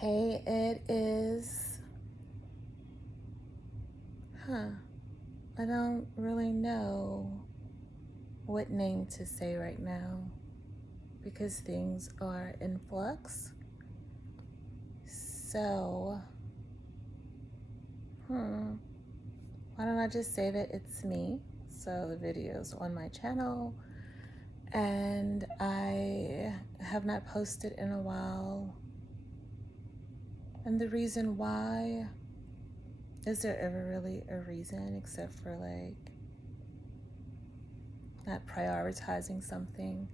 Hey, it is, huh, I don't really know what name to say right now because things are in flux. So, why don't I just say that it's me? So the video's on my channel and I have not posted in a while. And the reason why, is there ever really a reason except for like not prioritizing something?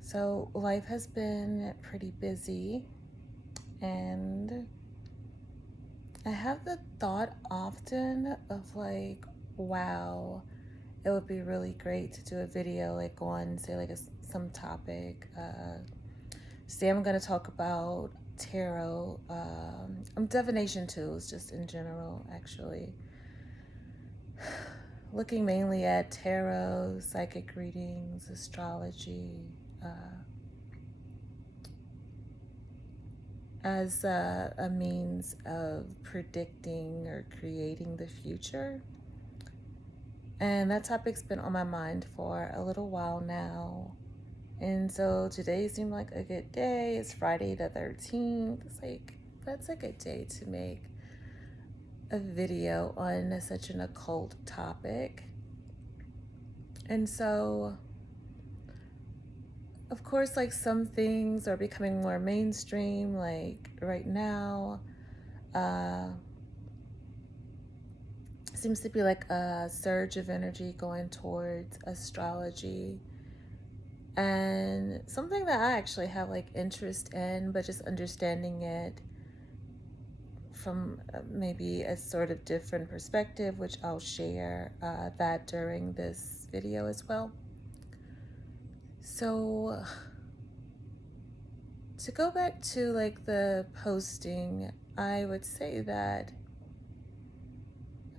So life has been pretty busy, and I have the thought often of like, wow, it would be really great to do a video like on, say, like some topic. Today I'm going to talk about tarot, divination tools, just in general, actually. Looking mainly at tarot, psychic readings, astrology, as a means of predicting or creating the future. And that topic's been on my mind for a little while now. And so today seemed like a good day. It's Friday the 13th. It's like, that's a good day to make a video on such an occult topic. And so, of course, like some things are becoming more mainstream, like right now. Seems to be like a surge of energy going towards astrology, and something that I actually have like interest in, but just understanding it from maybe a sort of different perspective, which I'll share that during this video as well. So to go back to like the posting, I would say that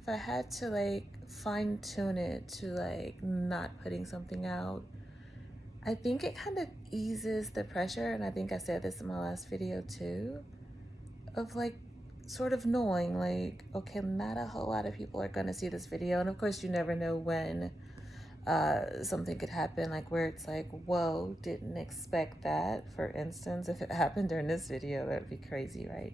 if I had to like fine tune it to like not putting something out, I think it kind of eases the pressure, and I think I said this in my last video too, of like sort of knowing like, okay, not a whole lot of people are going to see this video. And of course, you never know when something could happen, like where it's like, whoa, didn't expect that. For instance, if it happened during this video, that would be crazy, right?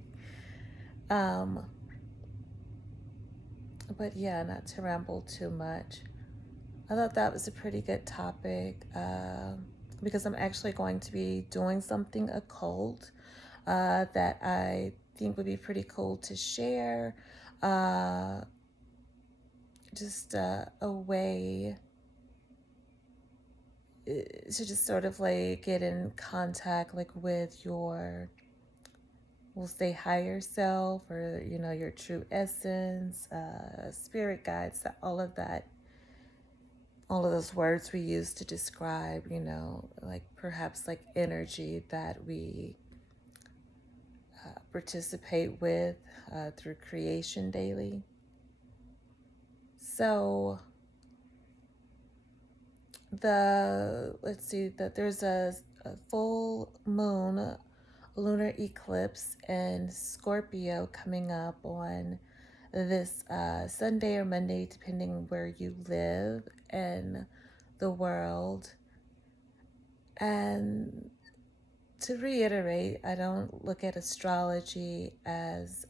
But yeah, not to ramble too much. I thought that was a pretty good topic because I'm actually going to be doing something occult that I think would be pretty cool to share. Just a way to just sort of like get in contact like with your, we'll say, higher self, or you know, your true essence, spirit guides, all of that, all of those words we use to describe, you know, like perhaps like energy that we participate with through creation daily. So let's see, that there's a full moon lunar eclipse in Scorpio coming up on this Sunday or Monday, depending where you live in the world. And to reiterate, I don't look at astrology as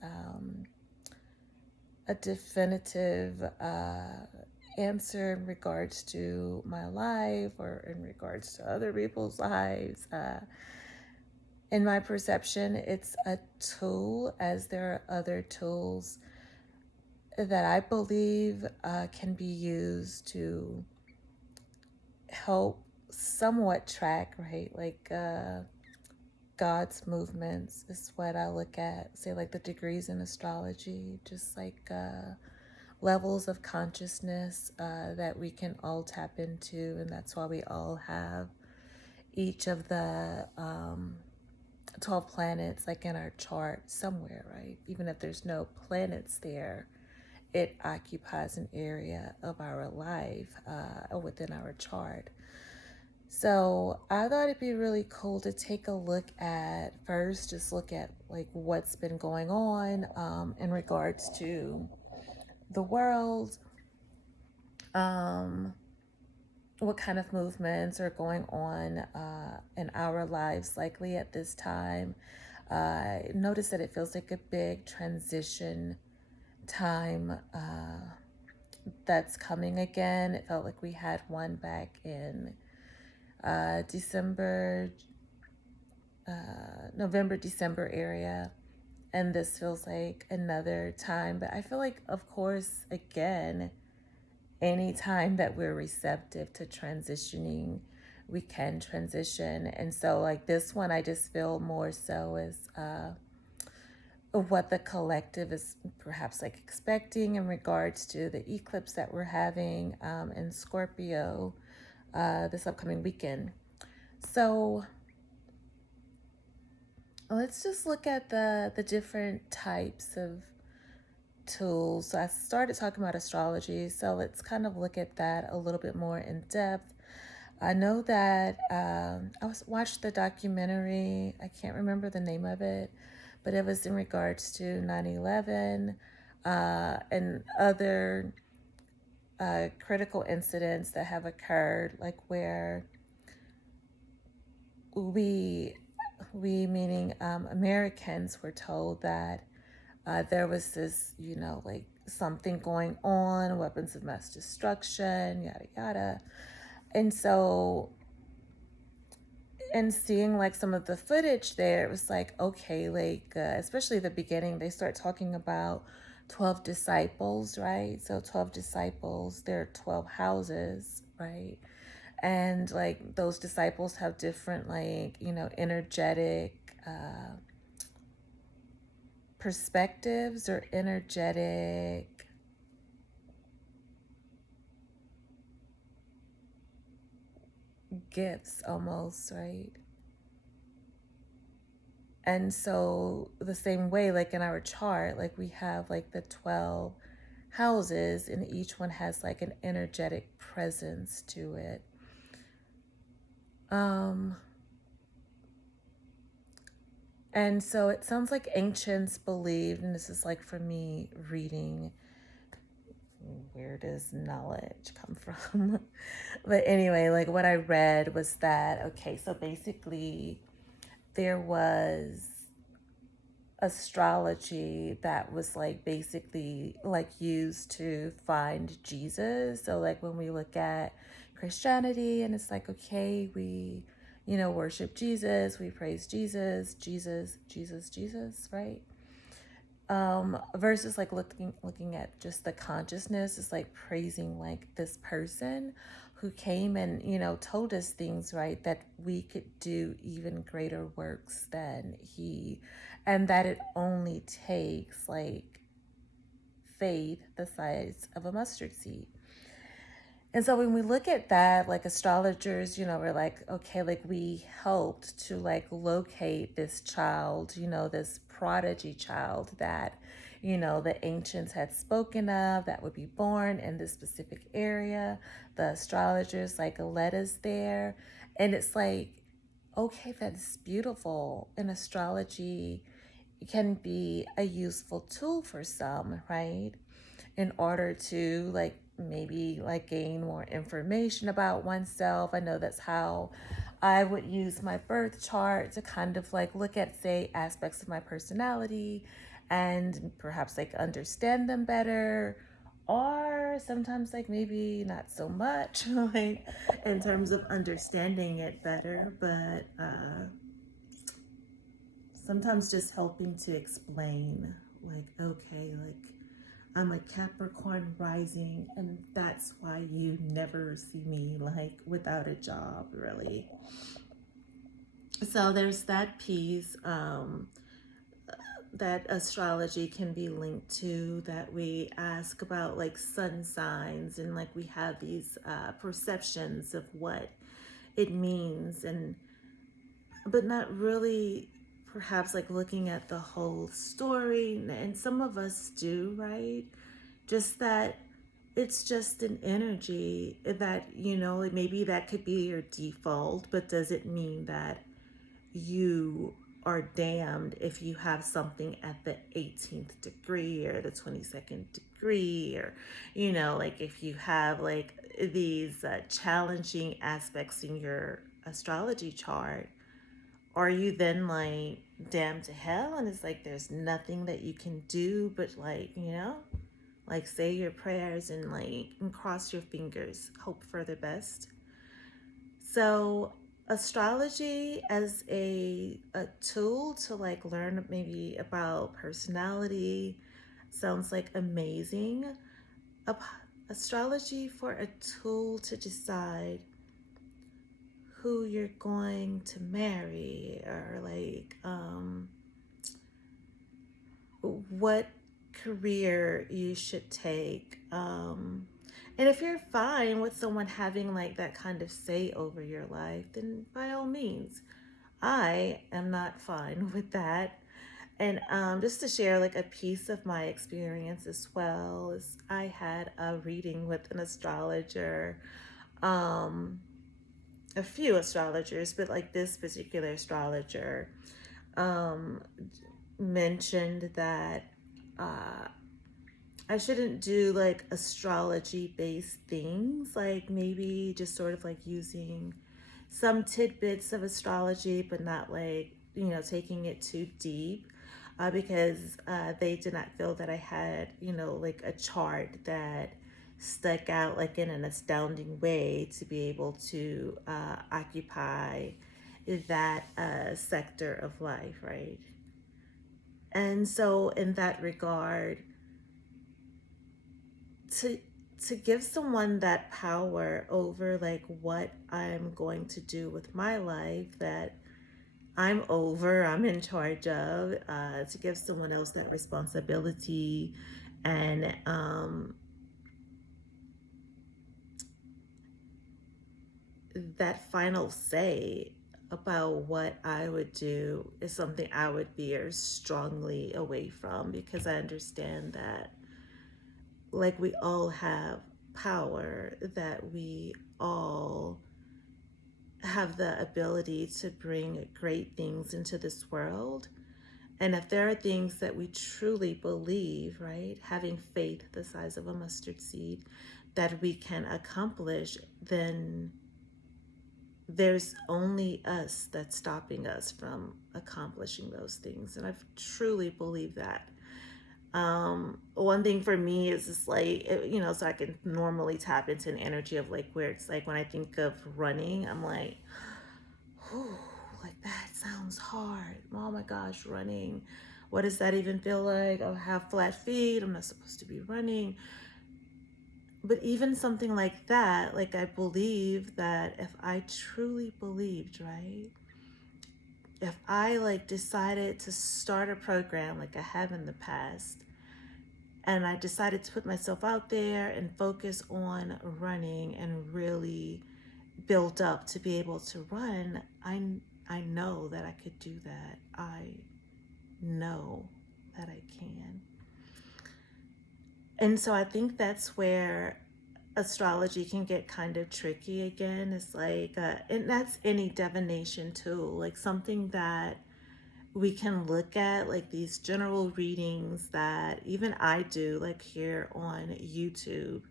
a definitive answer in regards to my life or in regards to other people's lives. In my perception, it's a tool, as there are other tools that I believe can be used to help somewhat track, right? Like God's movements is what I look at, say, like the degrees in astrology, just like levels of consciousness that we can all tap into. And that's why we all have each of the 12 planets like in our chart somewhere, right? Even if there's no planets there, it occupies an area of our life within our chart. So I thought it'd be really cool to take a look at first, just look at like what's been going on in regards to the world, um, what kind of movements are going on in our lives, likely at this time. Notice that it feels like a big transition time that's coming again. It felt like we had one back in December, November, December area. And this feels like another time. But I feel like, of course, again, any time that we're receptive to transitioning, we can transition. And so, like this one, I just feel more so as what the collective is perhaps like expecting in regards to the eclipse that we're having in Scorpio this upcoming weekend. So let's just look at the different types of tools. So I started talking about astrology, so let's kind of look at that a little bit more in depth. I know that watched the documentary. I can't remember the name of it, but it was in regards to 9/11 and other critical incidents that have occurred, like where we meaning Americans were told that there was this, like something going on, weapons of mass destruction, yada yada. And so, and seeing like some of the footage there, it was like, okay, like, especially the beginning, they start talking about 12 disciples, right? So 12 disciples, there are 12 houses, right? And like those disciples have different, like, energetic perspectives or energetic gifts almost, right? And so the same way, like in our chart, like we have like the 12 houses and each one has like an energetic presence to it. And so it sounds like ancients believed, and this is like for me reading, where does knowledge come from? But anyway, like what I read was that, okay, so basically there was astrology that was like basically like used to find Jesus. So like when we look at Christianity and it's like, okay, we, worship Jesus, we praise Jesus, Jesus, Jesus, Jesus, right? Versus like looking at just the consciousness, is like praising like this person who came and told us things, right, that we could do even greater works than he, and that it only takes like faith the size of a mustard seed. And so when we look at that, like astrologers, we're like, okay, like we helped to like locate this child, this prodigy child that, the ancients had spoken of that would be born in this specific area. The astrologers like led us there. And it's like, okay, that's beautiful. And astrology can be a useful tool for some, right? In order to like maybe like gain more information about oneself. I know that's how I would use my birth chart to kind of like look at, say, aspects of my personality and perhaps like understand them better, or sometimes like maybe not so much like in terms of understanding it better, but sometimes just helping to explain, like, okay, like I'm a Capricorn rising, and that's why you never see me like without a job, really. So there's that piece that astrology can be linked to, that we ask about like sun signs, and like we have these perceptions of what it means, and but not really perhaps like looking at the whole story. And some of us do, right? Just that it's just an energy that, maybe that could be your default, but does it mean that you are damned if you have something at the 18th degree or the 22nd degree, or like if you have like these challenging aspects in your astrology chart, are you then like damned to hell and it's like there's nothing that you can do but like like say your prayers and like and cross your fingers, hope for the best? So astrology as a tool to like learn maybe about personality sounds like amazing. Ap- Astrology for a tool to decide who you're going to marry, or like what career you should take. And if you're fine with someone having like that kind of say over your life, then by all means. I am not fine with that. And just to share like a piece of my experience as well, is I had a reading with an astrologer, um, a few astrologers, but like this particular astrologer um, mentioned that uh, I shouldn't do like astrology based things, like maybe just sort of like using some tidbits of astrology, but not like, taking it too deep, because they did not feel that I had, like a chart that stuck out like in an astounding way to be able to occupy that sector of life, right? And so, in that regard, to give someone that power over like what I'm going to do with my life, that I'm in charge of, to give someone else that responsibility and that final say about what I would do is something I would veer strongly away from, because I understand that like we all have power, that we all have the ability to bring great things into this world. And if there are things that we truly believe, right, having faith the size of a mustard seed, that we can accomplish, then there's only us that's stopping us from accomplishing those things. And I truly believe that. One thing for me is just like, so I can normally tap into an energy of like where it's like when I think of running, I'm like, whew, like that sounds hard. Oh my gosh, running. What does that even feel like? I have flat feet. I'm not supposed to be running. But even something like that, like I believe that if I truly believed, right? If I like decided to start a program like I have in the past, and I decided to put myself out there and focus on running and really build up to be able to run, I know that I could do that. I know that I can. And so I think that's where astrology can get kind of tricky again. It's like, and that's any divination tool, like something that we can look at, like these general readings that even I do, like here on YouTube.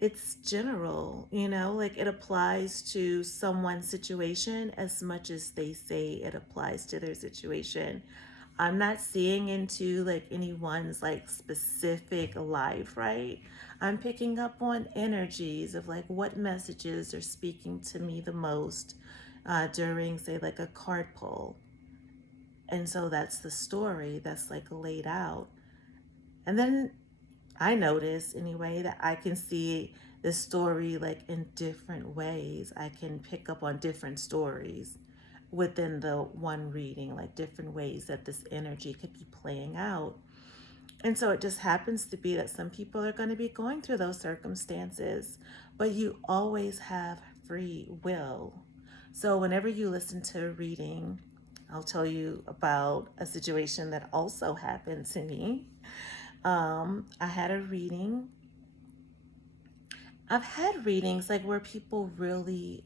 It's general, like it applies to someone's situation as much as they say it applies to their situation. I'm not seeing into like anyone's like specific life, right? I'm picking up on energies of like what messages are speaking to me the most during, say, like a card pull. And so that's the story that's like laid out. And then I notice anyway that I can see the story like in different ways. I can pick up on different stories within the one reading, like different ways that this energy could be playing out. And so it just happens to be that some people are going to be going through those circumstances, but you always have free will. So whenever you listen to a reading, I'll tell you about a situation that also happened to me. I had a reading I've had readings like where people really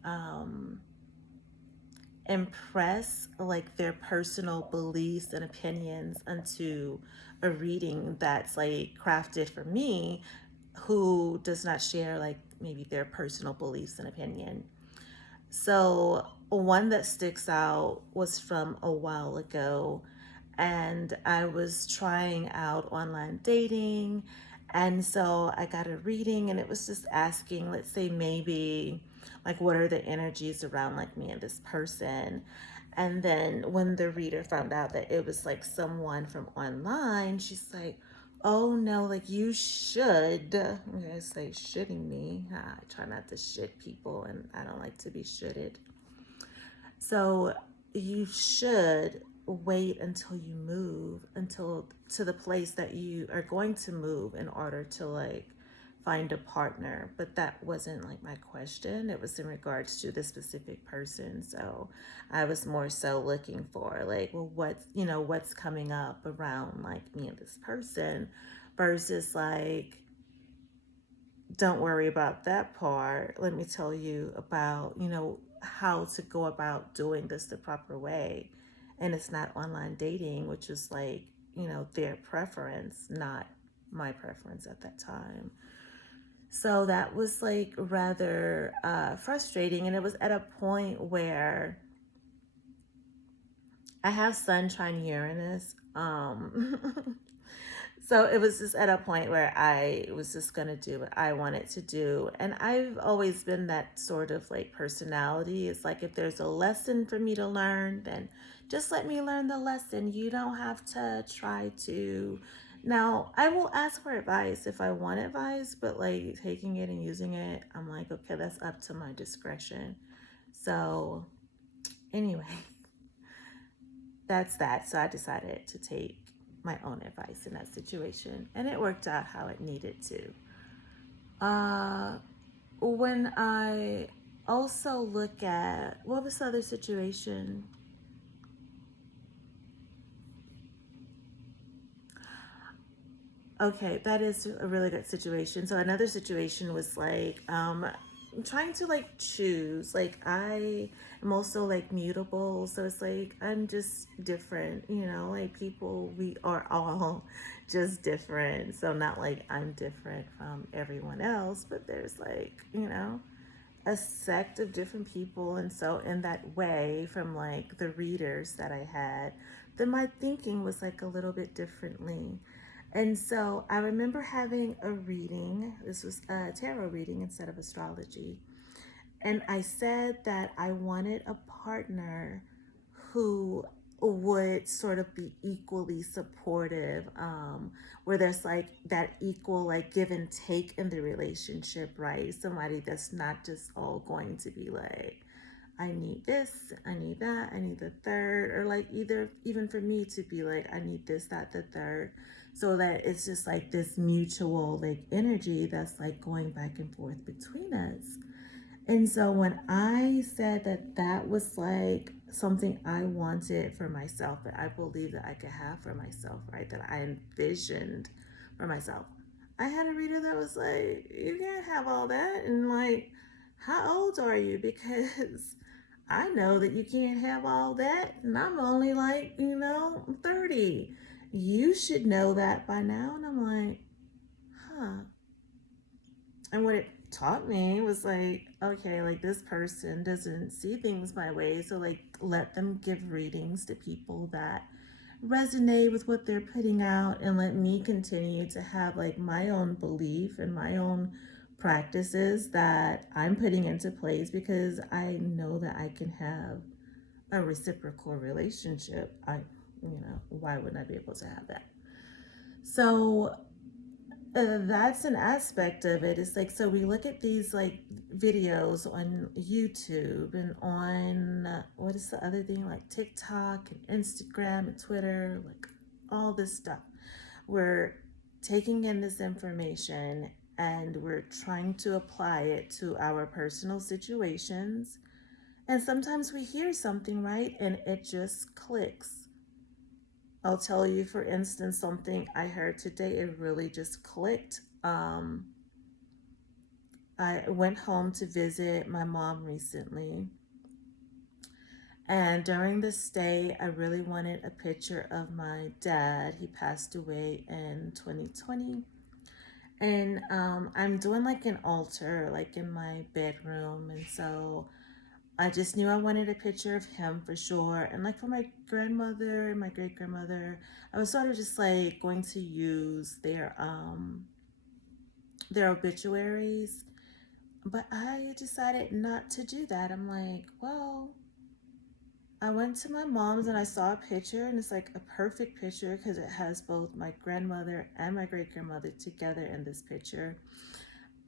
impress like their personal beliefs and opinions onto a reading that's like crafted for me, who does not share like maybe their personal beliefs and opinion. So one that sticks out was from a while ago, and I was trying out online dating. And so I got a reading, and it was just asking, let's say, maybe like, what are the energies around like me and this person? And then when the reader found out that it was like someone from online, she's like, oh no, like you should. I'm gonna say shitting me. I try not to shit people, and I don't like to be shitted. So you should wait until you move, until to the place that you are going to move in order to like find a partner. But that wasn't like my question. It was in regards to the specific person. So I was more so looking for like, well, what's coming up around like me and this person, versus like, don't worry about that part. Let me tell you about, how to go about doing this the proper way. And it's not online dating, which is like, their preference, not my preference at that time. So that was like rather frustrating. And it was at a point where I have Sun trine Uranus. So it was just at a point where I was just going to do what I wanted to do. And I've always been that sort of like personality. It's like if there's a lesson for me to learn, then just let me learn the lesson. You don't have to try to. Now, I will ask for advice if I want advice, but like taking it and using it, I'm like, okay, that's up to my discretion. So, anyway, that's that. So I decided to take my own advice in that situation, and it worked out how it needed to. When I also look at what was the other situation? Okay, that is a really good situation. So another situation was like trying to like choose. Like I am also like mutable, so it's like I'm just different, like people, we are all just different. So not like I'm different from everyone else, but there's like, a sect of different people. And so in that way, from like the readers that I had, then my thinking was like a little bit differently. And so I remember having a reading. This was a tarot reading instead of astrology. And I said that I wanted a partner who would sort of be equally supportive, where there's like that equal, like give and take in the relationship, right? Somebody that's not just all going to be like, I need this, I need that, I need the third, or like either even for me to be like, I need this, that, the third, so that it's just like this mutual like energy that's like going back and forth between us. And so when I said that that was like something I wanted for myself, that I believe that I could have for myself, right? That I envisioned for myself. I had a reader that was like, you can't have all that. And like, how old are you? Because I know that you can't have all that. And I'm only like, 30. You should know that by now. And I'm like, huh. And what it taught me was like, okay, like this person doesn't see things my way, so like let them give readings to people that resonate with what they're putting out, and let me continue to have like my own belief and my own practices that I'm putting into place, because I know that I can have a reciprocal relationship. Why wouldn't I be able to have that? So that's an aspect of it. It's like, so we look at these like videos on YouTube and on what is the other thing, like TikTok and Instagram and Twitter, like all this stuff. We're taking in this information and we're trying to apply it to our personal situations. And sometimes we hear something, right? And it just clicks. I'll tell you, for instance, something I heard today, it really just clicked. I went home to visit my mom recently. And during this stay, I really wanted a picture of my dad. He passed away in 2020. And I'm doing like an altar, like in my bedroom. And so I just knew I wanted a picture of him for sure. And like for my grandmother and my great grandmother, I was sort of just like going to use their obituaries. But I decided not to do that. I'm like, well, I went to my mom's and I saw a picture, and it's like a perfect picture because it has both my grandmother and my great grandmother together in this picture.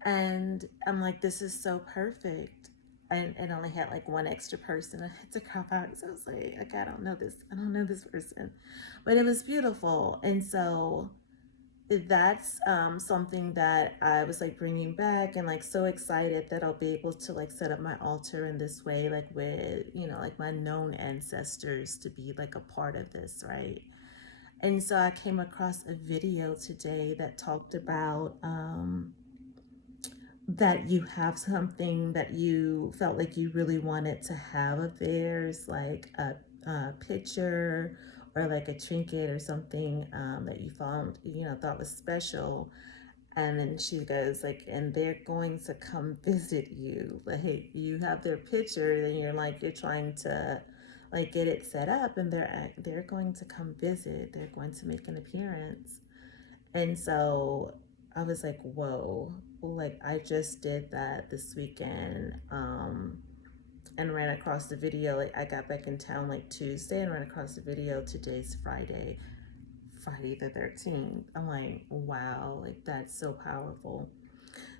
And I'm like, this is so perfect. And it only had like one extra person I had to crop out. So I was like, okay, I don't know this person. But it was beautiful. And so that's something that I was like bringing back, and like so excited that I'll be able to like set up my altar in this way, like with, like my known ancestors to be like a part of this, right? And so I came across a video today that talked about that you have something that you felt like you really wanted to have of theirs, like a picture or like a trinket or something that you found, thought was special. And then she goes like, and they're going to come visit you. Like you have their picture, then you're trying to like get it set up, and they're going to come visit. They're going to make an appearance. And so I was like, whoa, like I just did that this weekend. And ran across the video. Like I got back in town like Tuesday and ran across the video. Today's Friday the 13th. I'm like, wow, like that's so powerful.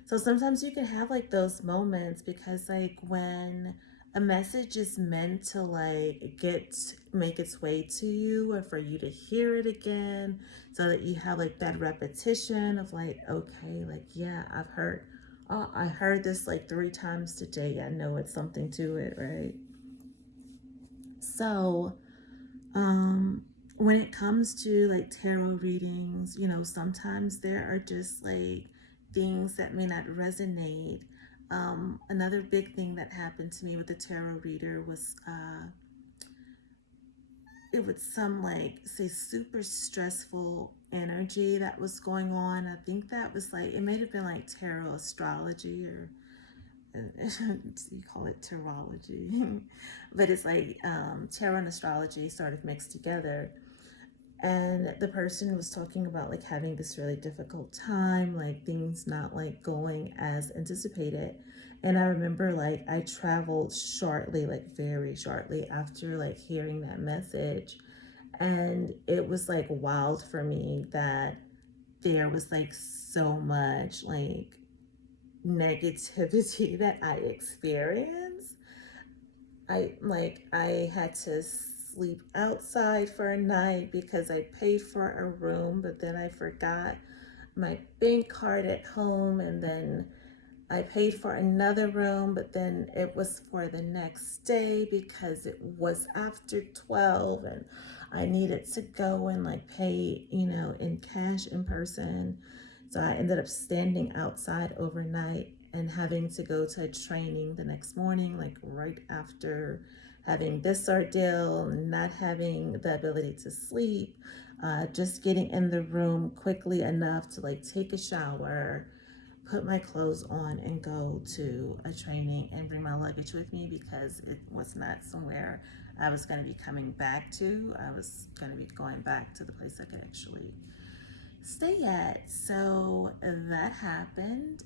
So sometimes you can have like those moments because like when a message is meant to like make its way to you or for you to hear it again, so that you have like that repetition of like, okay, like yeah, I heard this like 3 times today. I know it's something to it, right? So when it comes to like tarot readings, sometimes there are just like things that may not resonate. Another big thing that happened to me with the tarot reader was it was some like say super stressful energy that was going on. I think that was like it may have been like tarot astrology, or you call it tarology, but it's like tarot and astrology sort of mixed together. And the person was talking about like having this really difficult time, like things not like going as anticipated. And I remember like I traveled shortly, like very shortly after like hearing that message. And it was like wild for me that there was like so much like negativity that I experienced. I had to sleep outside for a night because I paid for a room, but then I forgot my bank card at home, and then I paid for another room, but then it was for the next day because it was after 12 and I needed to go and like pay, in cash in person. So I ended up standing outside overnight and having to go to a training the next morning, like right after having this ordeal, not having the ability to sleep, just getting in the room quickly enough to like take a shower, put my clothes on, and go to a training and bring my luggage with me because it was not somewhere I was going to be coming back to. I was going to be going back to the place I could actually stay at. So that happened.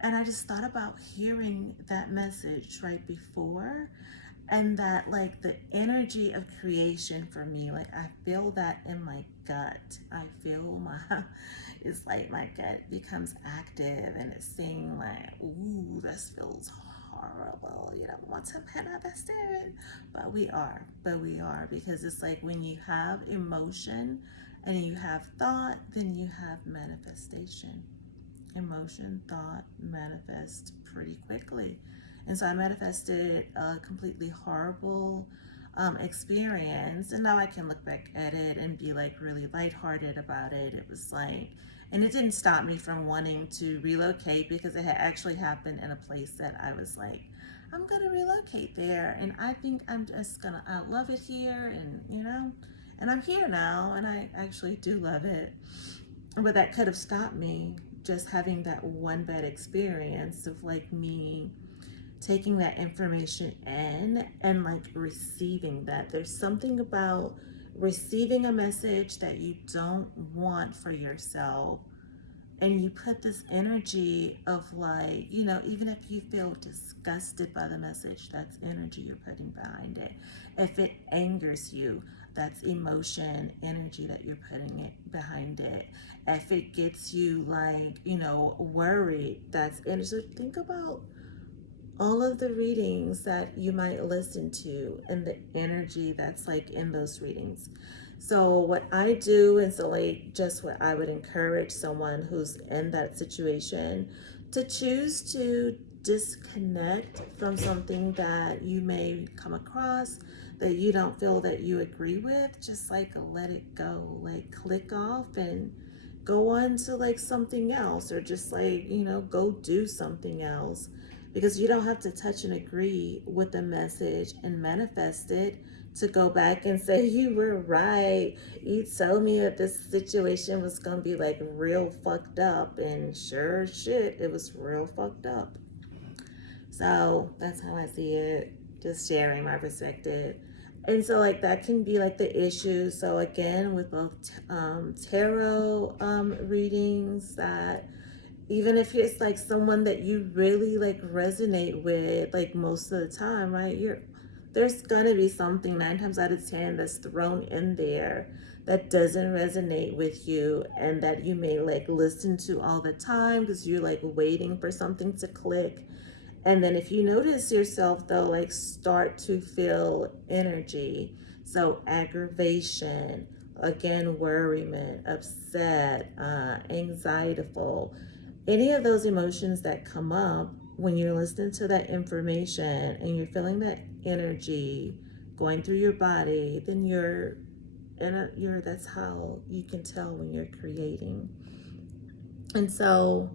And I just thought about hearing that message right before, and that like the energy of creation for me, like I feel that in my gut. I feel my it's like my gut becomes active and it's saying like, ooh, this feels horrible, you don't want to manifest it. But we are because it's like when you have emotion and you have thought, then you have manifestation. Emotion, thought, manifest pretty quickly. And so I manifested a completely horrible experience. And now I can look back at it and be like really lighthearted about it. It was like And it didn't stop me from wanting to relocate, because it had actually happened in a place that I was like, I'm gonna relocate there, and I think I'm just gonna I love it here, and and I'm here now, and I actually do love it. But that could have stopped me, just having that one bad experience of like me taking that information in and like receiving that. There's something about receiving a message that you don't want for yourself, and you put this energy of like, even if you feel disgusted by the message, that's energy you're putting behind it. If it angers you, that's emotion, energy that you're putting it behind it. If it gets you like, worried, that's energy. So think about all of the readings that you might listen to and the energy that's like in those readings. So what I do is like just what I would encourage someone who's in that situation to choose to disconnect from something that you may come across that you don't feel that you agree with. Just like let it go, like click off and go on to like something else, or just like, go do something else, because you don't have to touch and agree with the message and manifest it to go back and say, you were right, you told me that this situation was gonna be like real fucked up, and sure shit, it was real fucked up. So that's how I see it, just sharing my perspective. And so like that can be like the issue. So again, with both tarot readings, that even if it's like someone that you really like resonate with, like most of the time, right, there's gonna be something 9 times out of 10 that's thrown in there that doesn't resonate with you, and that you may like listen to all the time because you're like waiting for something to click. And then if you notice yourself though, like start to feel energy, so aggravation, again, worriment, upset, anxietyful, any of those emotions that come up when you're listening to that information and you're feeling that energy going through your body, then you're that's how you can tell when you're creating. And so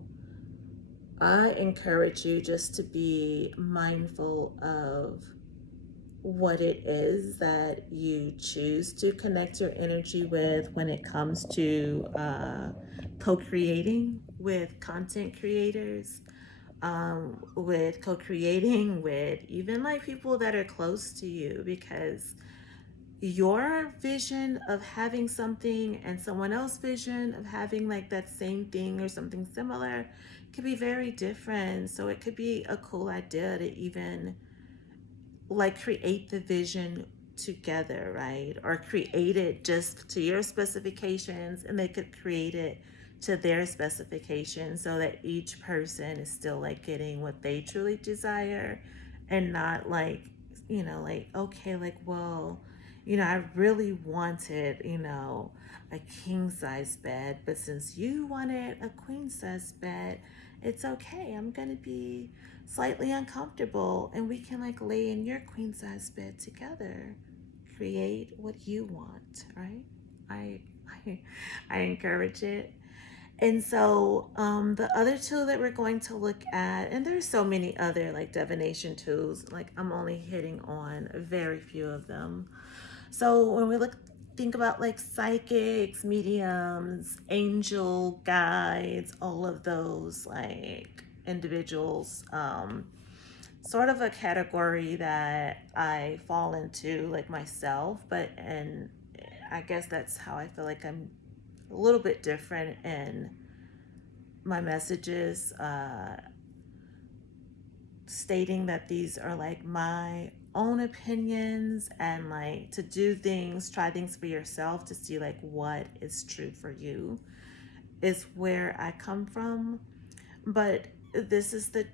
I encourage you just to be mindful of what it is that you choose to connect your energy with when it comes to co-creating with content creators, with co-creating with even like people that are close to you, because your vision of having something and someone else's vision of having like that same thing or something similar could be very different. So it could be a cool idea to even like create the vision together, right? Or create it just to your specifications, and they could create it to their specifications, so that each person is still like getting what they truly desire, and not like, like, okay, like, well, I really wanted, a king size bed, but since you wanted a queen size bed, it's okay. I'm gonna be slightly uncomfortable, and we can like lay in your queen size bed together. Create what you want, right? I I, I encourage it. And so the other tool that we're going to look at, and there's so many other like divination tools, like I'm only hitting on a very few of them. So when we think about like psychics, mediums, angel guides, all of those like individuals, sort of a category that I fall into like myself, but and I guess that's how I feel like I'm a little bit different in my messages, stating that these are like my own opinions, and like to do things, try things for yourself to see like what is true for you is where I come from. But this is the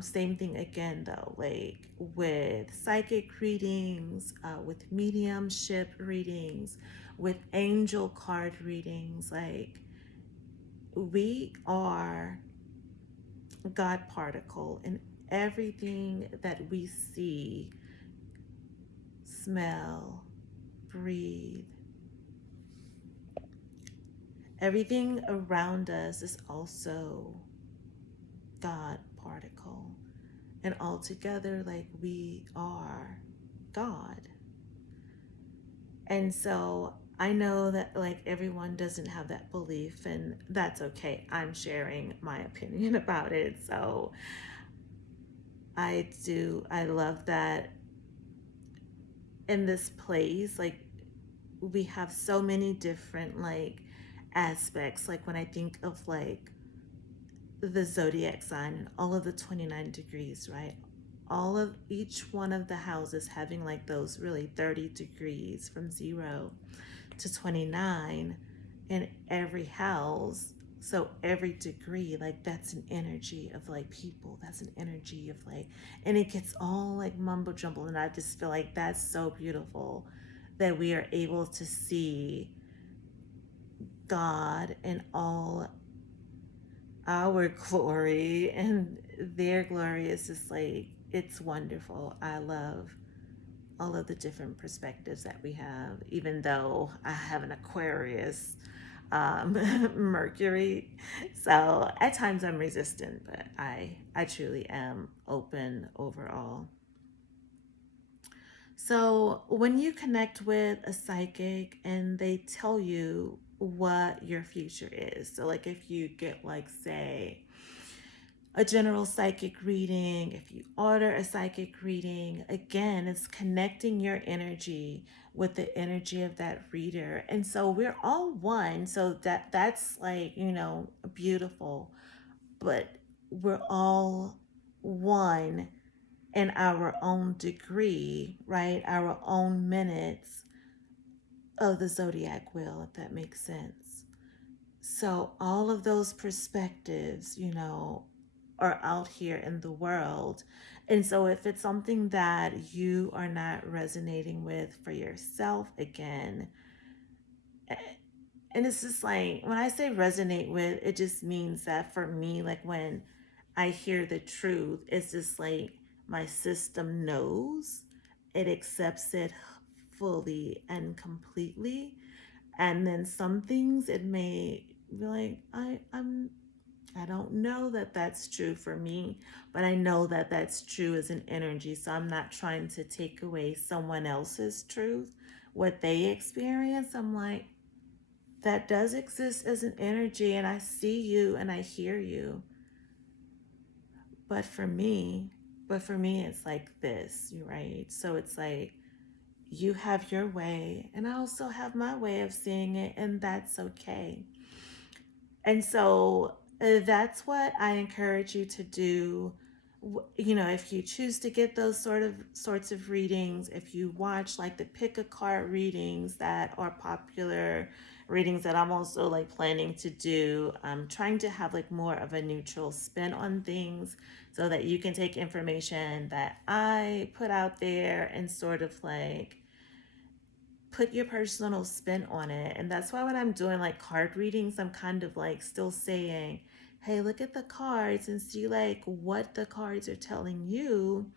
same thing again, though, like with psychic readings, with mediumship readings, with angel card readings. Like, we are God particle, and everything that we see, smell, breathe, Everything around us is also God particle. And altogether, like, we are God. And so I know that like everyone doesn't have that belief, and that's okay. I'm sharing my opinion about it. So I love that in this place, like we have so many different like aspects. Like when I think of like the zodiac sign and all of the 29 degrees, right? All of each one of the houses having like those really 30 degrees from 0 to 29 in every house. So every degree, like that's an energy of like people. That's an energy of like, and it gets all like mumbo jumbo. And I just feel like that's so beautiful that we are able to see God in all our glory, and their glory is just like, it's wonderful. I love all of the different perspectives that we have, even though I have an Aquarius Mercury. So at times I'm resistant, but I truly am open overall. So when you connect with a psychic and they tell you what your future is, so like if you get like say a general psychic reading, if you order a psychic reading, again, it's connecting your energy with the energy of that reader. And so we're all one. So that's like, beautiful, but we're all one in our own degree, right? Our own minutes of the zodiac wheel, if that makes sense. So all of those perspectives, are out here in the world. And so if it's something that you are not resonating with for yourself, again, and it's just like when I say resonate with, it just means that for me, like when I hear the truth, it's just like my system knows, it accepts it fully and completely. And then some things it may be like, I don't know that that's true for me, but I know that that's true as an energy. So I'm not trying to take away someone else's truth, what they experience. I'm like, that does exist as an energy, and I see you and I hear you. But for me, it's like this, right? So it's like you have your way, and I also have my way of seeing it, and that's okay. And so that's what I encourage you to do. If you choose to get those sorts of readings, if you watch like the pick a card readings that are popular readings that I'm also like planning to do, I'm trying to have like more of a neutral spin on things so that you can take information that I put out there and sort of like put your personal spin on it. And that's why when I'm doing like card readings, I'm kind of like still saying, hey, look at the cards and see like what the cards are telling you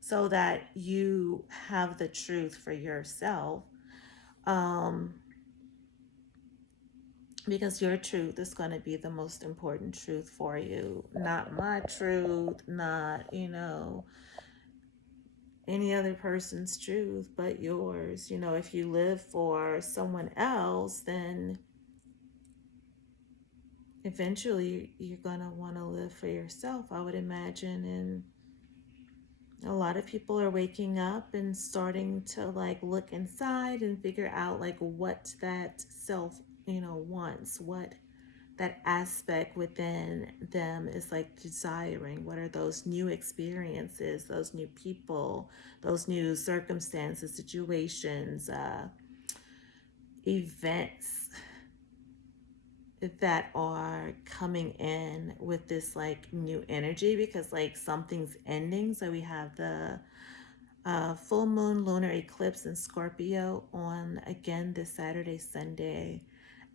so that you have the truth for yourself. Um, because your truth is going to be the most important truth for you, not my truth, not, any other person's truth, but yours. If you live for someone else, then eventually you're going to want to live for yourself, I would imagine. And a lot of people are waking up and starting to like look inside and figure out like what that self, wants, what that aspect within them is like desiring. What are those new experiences, those new people, those new circumstances, situations, events that are coming in with this like new energy, because like something's ending. So we have the full moon lunar eclipse in Scorpio on again this Saturday, Sunday.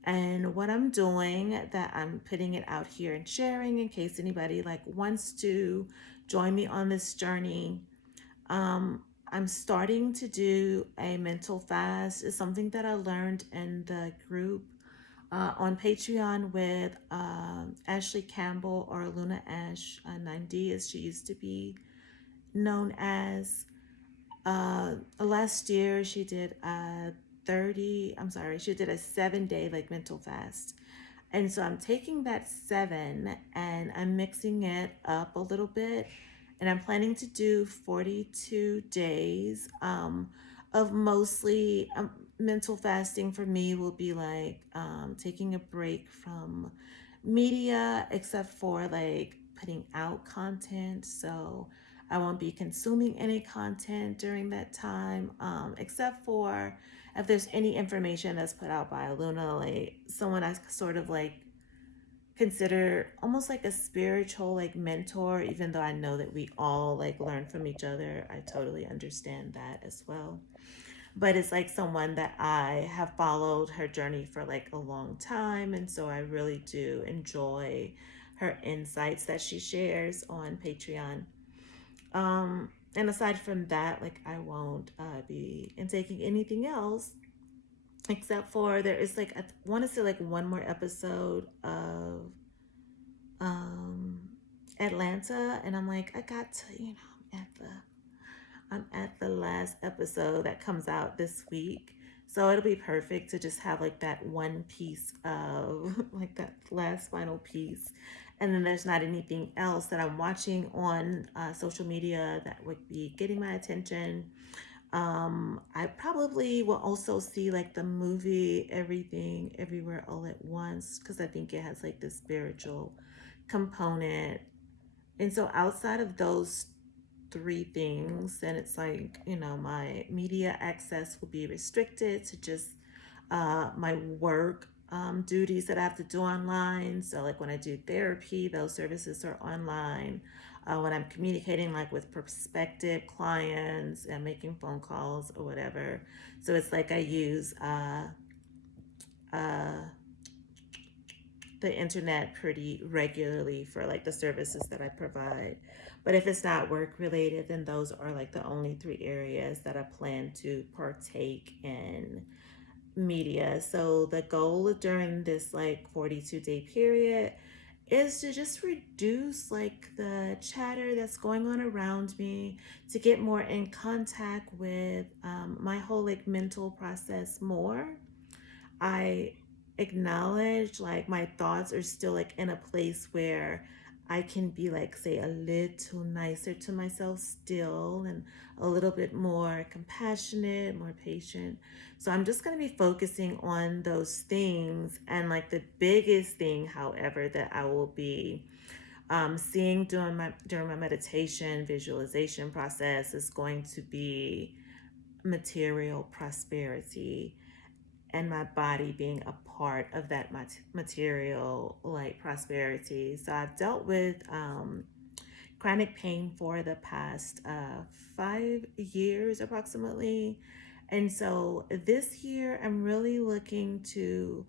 And what I'm doing, that I'm putting it out here and sharing in case anybody like wants to join me on this journey. I'm starting to do a mental fast. It's something that I learned in the group on Patreon with Ashley Campbell, or Luna Ash 9D as she used to be known as. Last year she did a 7-day like mental fast. And so I'm taking that 7 and I'm mixing it up a little bit. And I'm planning to do 42 days of mostly mental fasting. For me will be like taking a break from media, except for like putting out content. So I won't be consuming any content during that time, except for if there's any information that's put out by Luna, like someone I sort of like consider almost like a spiritual like mentor, even though I know that we all like learn from each other. I totally understand that as well. But it's like someone that I have followed her journey for like a long time. And so I really do enjoy her insights that she shares on Patreon. And aside from that, like I won't be taking anything else, except for there is like I want to say like one more episode of um Atlanta, and I'm like I got to, I'm at the last episode that comes out this week. So it'll be perfect to just have like that one piece of like that last final piece. And then there's not anything else that I'm watching on social media that would be getting my attention. I probably will also see like the movie Everything Everywhere All at Once, because I think it has like this spiritual component. And so outside of those three things, then it's like, my media access will be restricted to just my work duties that I have to do online. So, like when I do therapy, those services are online. When I'm communicating like with prospective clients and making phone calls or whatever. So, it's like I use uh, the internet pretty regularly for like the services that I provide. But if it's not work related, then those are like the only three areas that I plan to partake in media. So the goal during this like 42-day period is to just reduce like the chatter that's going on around me, to get more in contact with my whole like mental process more. I acknowledge like my thoughts are still like in a place where I can be like, say, a little nicer to myself still, and a little bit more compassionate, more patient. So I'm just going to be focusing on those things. And like the biggest thing, however, that I will be seeing during my meditation visualization process is going to be material prosperity, and my body being a part of that material like prosperity. So I've dealt with chronic pain for the past 5 years approximately. And so this year I'm really looking to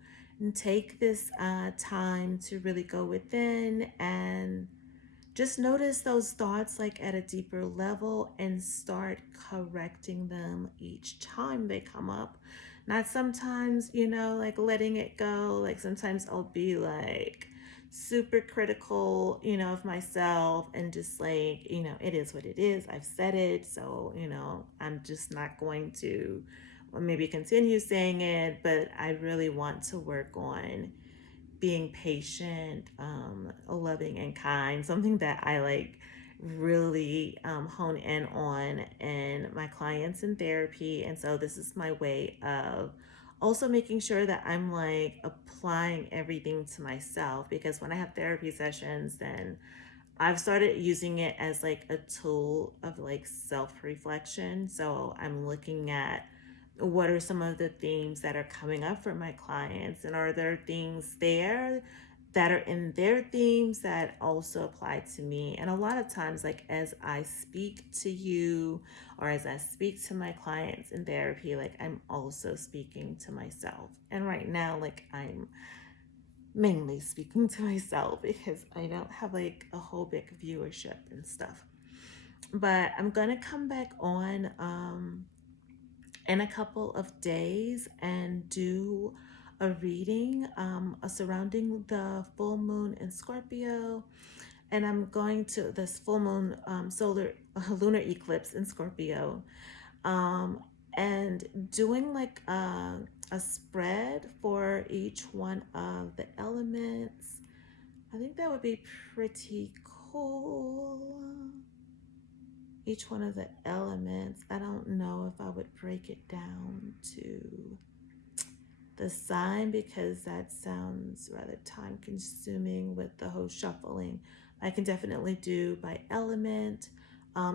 take this time to really go within and just notice those thoughts like at a deeper level and start correcting them each time they come up. Not sometimes, like letting it go. Like sometimes I'll be like super critical, of myself, and just like, it is what it is. I've said it. So, I'm just not going to, or maybe continue saying it, but I really want to work on being patient, loving, and kind. Something that I like really hone in on in my clients in therapy. And so this is my way of also making sure that I'm like applying everything to myself, because when I have therapy sessions, then I've started using it as like a tool of like self reflection. So I'm looking at what are some of the themes that are coming up for my clients, and are there things there that are in their themes that also apply to me. And a lot of times, like as I speak to you or as I speak to my clients in therapy, like I'm also speaking to myself. And right now, like I'm mainly speaking to myself because I don't have like a whole big viewership and stuff. But I'm gonna come back on in a couple of days and do a reading surrounding the full moon in Scorpio. And I'm going to this full moon solar lunar eclipse in Scorpio, um, and doing like a spread for each one of the elements. I think that would be pretty cool. Each one of the elements. I don't know if I would break it down to the sign because that sounds rather time consuming with the whole shuffling. I can definitely do by element.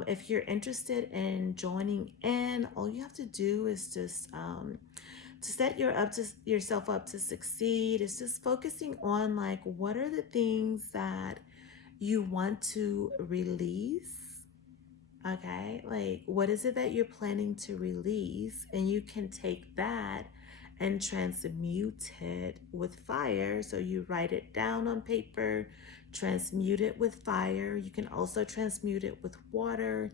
If you're interested in joining in, all you have to do is just to set yourself up to succeed. It's just focusing on like what are the things that you want to release. Okay, like what is it that you're planning to release? And you can take that and transmute it with fire. So you write it down on paper, transmute it with fire. You can also transmute it with water,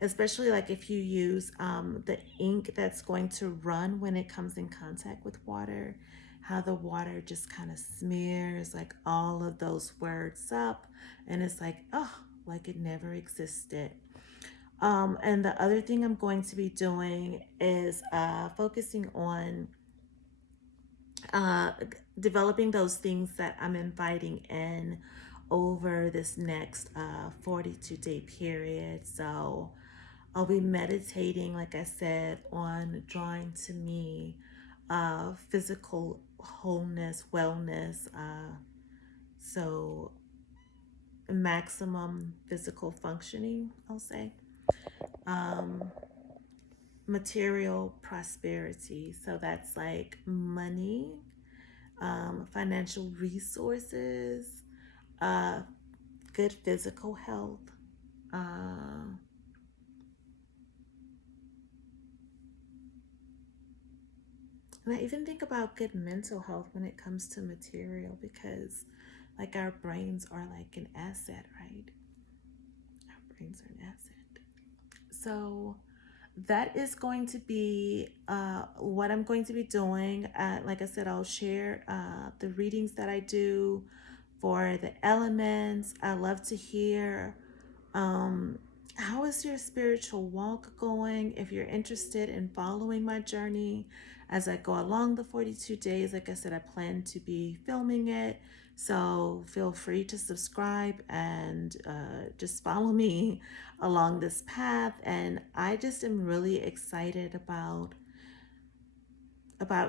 especially like if you use the ink that's going to run when it comes in contact with water, how the water just kind of smears like all of those words up. And it's like, oh, like it never existed. And the other thing I'm going to be doing is focusing on uh, developing those things that I'm inviting in over this next 42-day period. So I'll be meditating, like I said, on drawing to me physical wholeness, wellness. So maximum physical functioning, I'll say. Um, Material prosperity. So that's like money, financial resources, uh, good physical health. Uh, and I even think about good mental health when it comes to material because, like, our brains are like an asset, right? Our brains are an asset. So, that is going to be what I'm going to be doing. Like I said, I'll share the readings that I do for the elements. I love to hear how is your spiritual walk going. If you're interested in following my journey as I go along the 42 days, like I said, I plan to be filming it. So feel free to subscribe and just follow me along this path. And I just am really excited about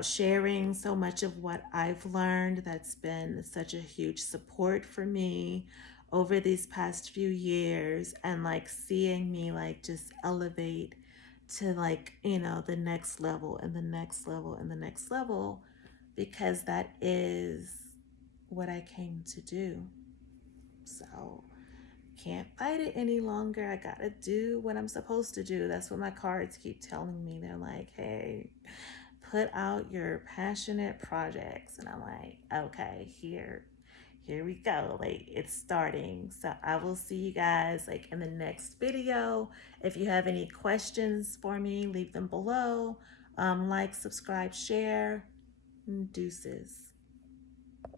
sharing so much of what I've learned that's been such a huge support for me over these past few years, and like seeing me like just elevate to like, the next level and the next level and the next level, because that is what I came to do. So can't fight it any longer. I gotta do what I'm supposed to do. That's what my cards keep telling me. They're like, hey, put out your passionate projects. And I'm like, okay, here we go. Like it's starting. So I will see you guys like in the next video. If you have any questions for me, leave them below. Like, subscribe, share. Deuces.